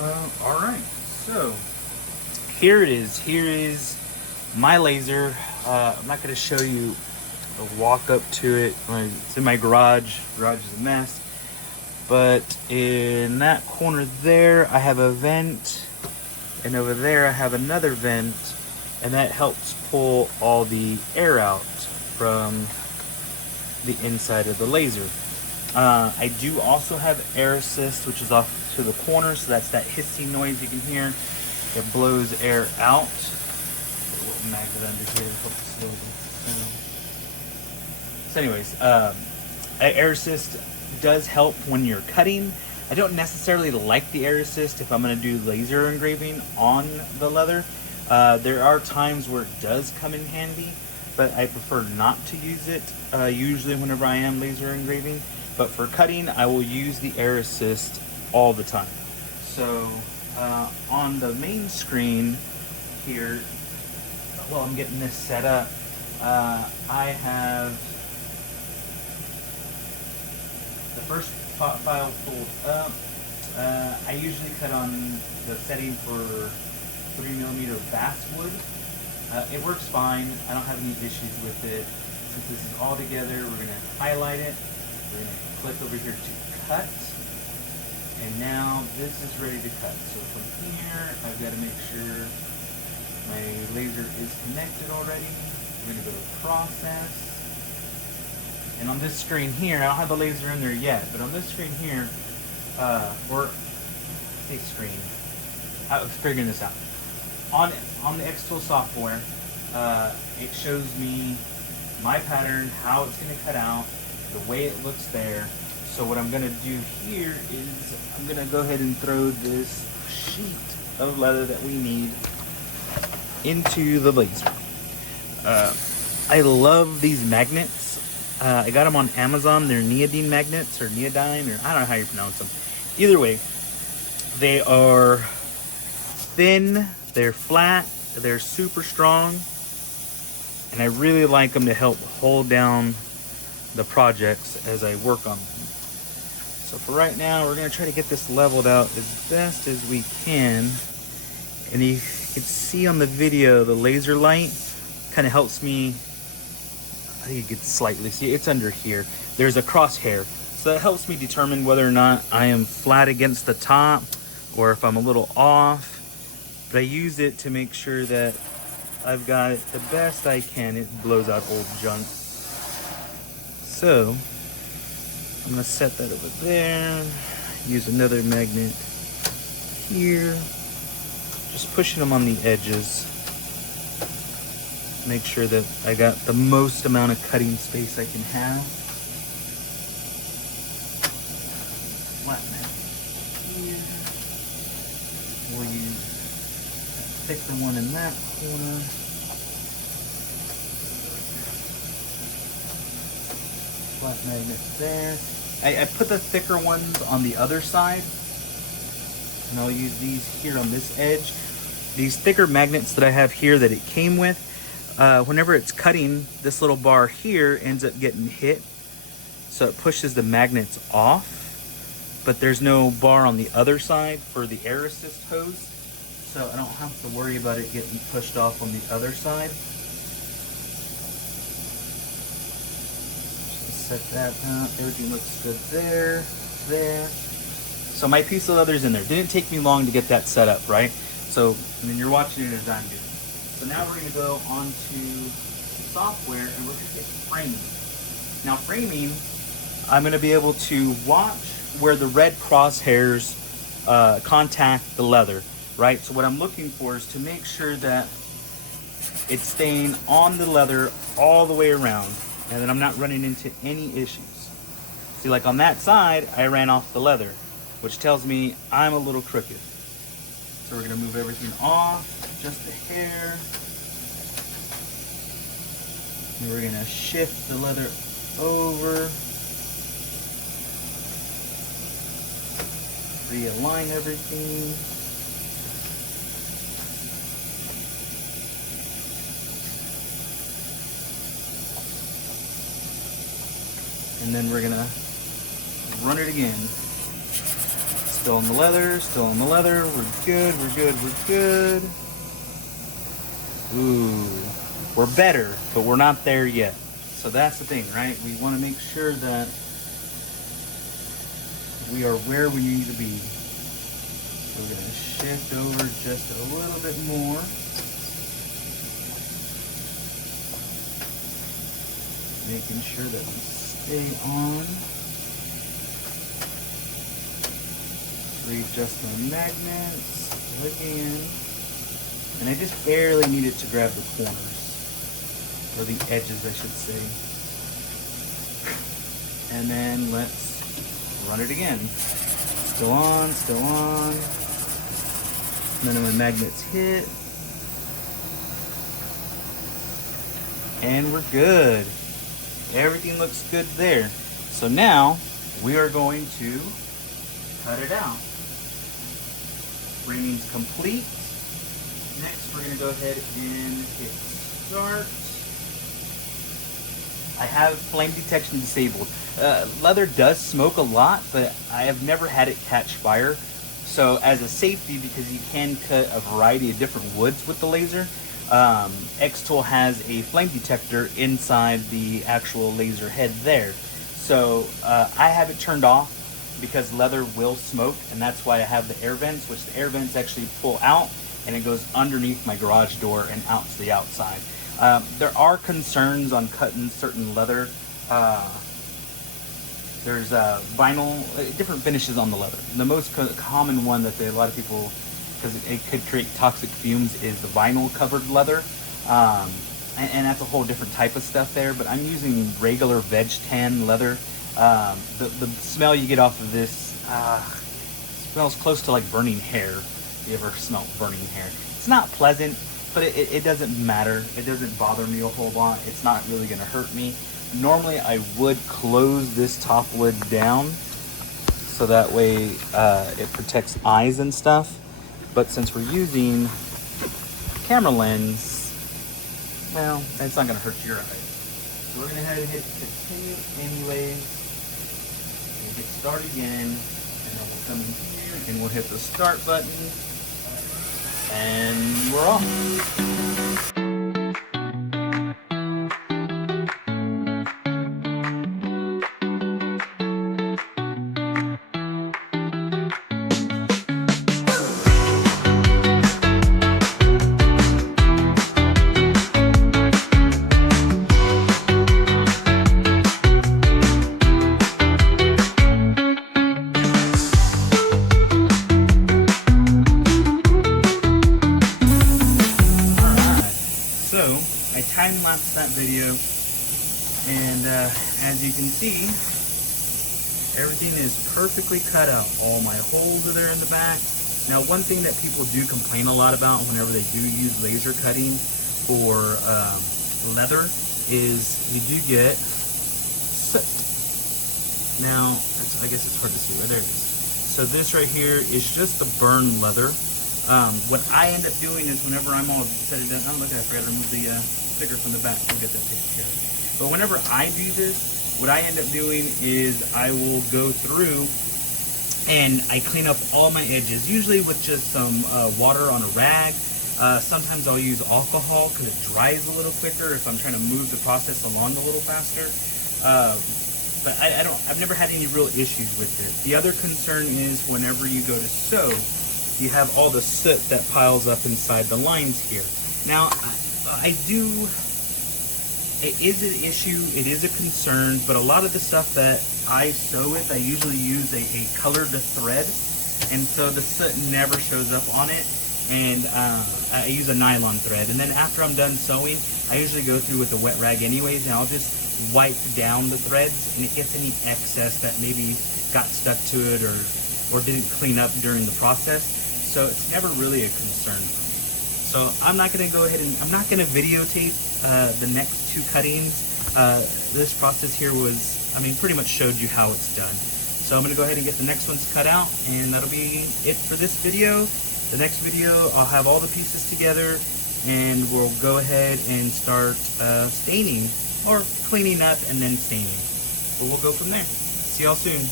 All right, so here it is. Here is my laser. I'm not going to show you a walk up to it. It's in my garage. Garage is a mess. But in that corner there, I have a vent. And over there, I have another vent. And that helps pull all the air out from the inside of the laser. I do also have air assist, which is off to the corner, so that's that hissing noise you can hear. It blows air out. Put a little magnet under here to help slow it. So anyways, air assist does help when you're cutting. I don't necessarily like the air assist if I'm going to do laser engraving on the leather. There are times where it does come in handy, but I prefer not to use it usually whenever I am laser engraving. But for cutting, I will use the air assist all the time. So on the main screen here, while I'm getting this set up, I have the first file pulled up. I usually cut on the setting for 3mm basswood. It works fine. I don't have any issues with it. Since this is all together, we're going to highlight it. We're going to click over here to cut. And now this is ready to cut. So from here, I've got to make sure my laser is connected already. We're going to go to process. And on this screen here, I don't have the laser in there yet, but on this screen here, or a screen, I was figuring this out. On the Xtool software, it shows me my pattern, how it's going to cut out, the way it looks there. So what I'm going to do here is I'm going to go ahead and throw this sheet of leather that we need into the laser. I love these magnets. I got them on Amazon. They're neodyne magnets, or neodyne, or I don't know how you pronounce them. Either way, they are thin, they're flat, they're super strong, and I really like them to help hold down the projects as I work on them. So for right now, we're going to try to get this leveled out as best as we can. And you can see on the video, the laser light kind of helps me. I think you can slightly see it's under here. There's a crosshair. So that helps me determine whether or not I am flat against the top or if I'm a little off. But I use it to make sure that I've got it the best I can. It blows out old junk. So I'm going to set that over there. Use another magnet here. Just pushing them on the edges. Make sure that I got the most amount of cutting space I can have. Flat magnet here. We'll use a thicker one in that corner. Flat magnet there. I put the thicker ones on the other side, and I'll use these here on this edge. These thicker magnets that I have here that it came with, whenever it's cutting, this little bar here ends up getting hit, so it pushes the magnets off, but there's no bar on the other side for the air assist hose, so I don't have to worry about it getting pushed off on the other side. Set that up. Everything looks good there, there. So my piece of leather is in there. Didn't take me long to get that set up, right? So, and then you're watching it as I'm doing. So now we're going to go onto software and we're going to hit framing. Now framing, I'm going to be able to watch where the red crosshairs contact the leather, right? So what I'm looking for is to make sure that it's staying on the leather all the way around, and then I'm not running into any issues. See, like on that side, I ran off the leather, which tells me I'm a little crooked. So we're gonna move everything off, just a hair. And we're gonna shift the leather over. Realign everything. And then we're gonna run it again. Still on the leather, still on the leather. We're good, we're good, we're good. Ooh, we're better, but we're not there yet. So that's the thing, right? We want to make sure that we are where we need to be. So we're going to shift over just a little bit more. Making sure that we stay on. Readjust my magnets, again. And I just barely need it to grab the corners, or the edges I should say. And then let's run it again. Still on, still on. None of my magnets hit. And we're good. Everything looks good there. So now we are going to cut it out. Framing's complete. Next, we're going to go ahead and hit start. I have flame detection disabled. Leather does smoke a lot, but I have never had it catch fire. So as a safety, because you can cut a variety of different woods with the laser, X-Tool has a flame detector inside the actual laser head there. So I have it turned off because leather will smoke, and that's why I have the air vents, which the air vents actually pull out and it goes underneath my garage door and out to the outside. There are concerns on cutting certain leather. There's vinyl, different finishes on the leather. The most common one that a lot of people, because it could create toxic fumes, is the vinyl covered leather. And that's a whole different type of stuff there, but I'm using regular veg tan leather. The smell you get off of this smells close to like burning hair. If you ever smell burning hair, it's not pleasant, but it doesn't matter. It doesn't bother me a whole lot. It's not really going to hurt me. Normally I would close this top lid down so that way it protects eyes and stuff, but since we're using camera lens, well, it's not going to hurt your eyes. So we're going to head and hit continue anyways. We'll hit start again, and then we'll come in here and we'll hit the start button, and we're off. I time-lapsed that video, and as you can see, everything is perfectly cut out. All my holes are there in the back. Now, one thing that people do complain a lot about whenever they do use laser cutting for leather is you do get soot. Now, I guess it's hard to see. There it is. So this right here is just the burned leather. What I end up doing is whenever I'm all set it down, oh look, I forgot to remove the sticker from the back. We'll get that taken care of. But whenever I do this, what I end up doing is I will go through and I clean up all my edges, usually with just some water on a rag. Sometimes I'll use alcohol because it dries a little quicker if I'm trying to move the process along a little faster. But I've never had any real issues with it. The other concern is whenever you go to sew, you have all the soot that piles up inside the lines here. Now, it is an issue, it is a concern, but a lot of the stuff that I sew with, I usually use a colored thread, and so the soot never shows up on it, and I use a nylon thread. And then after I'm done sewing, I usually go through with a wet rag anyways, and I'll just wipe down the threads, and it gets any excess that maybe got stuck to it or didn't clean up during the process. So it's never really a concern for me. So I'm not going to go ahead and I'm not going to videotape the next two cuttings. This process here was, pretty much showed you how it's done. So I'm going to go ahead and get the next ones cut out, and that'll be it for this video. The next video, I'll have all the pieces together, and we'll go ahead and start staining, or cleaning up and then staining. But we'll go from there. See y'all soon.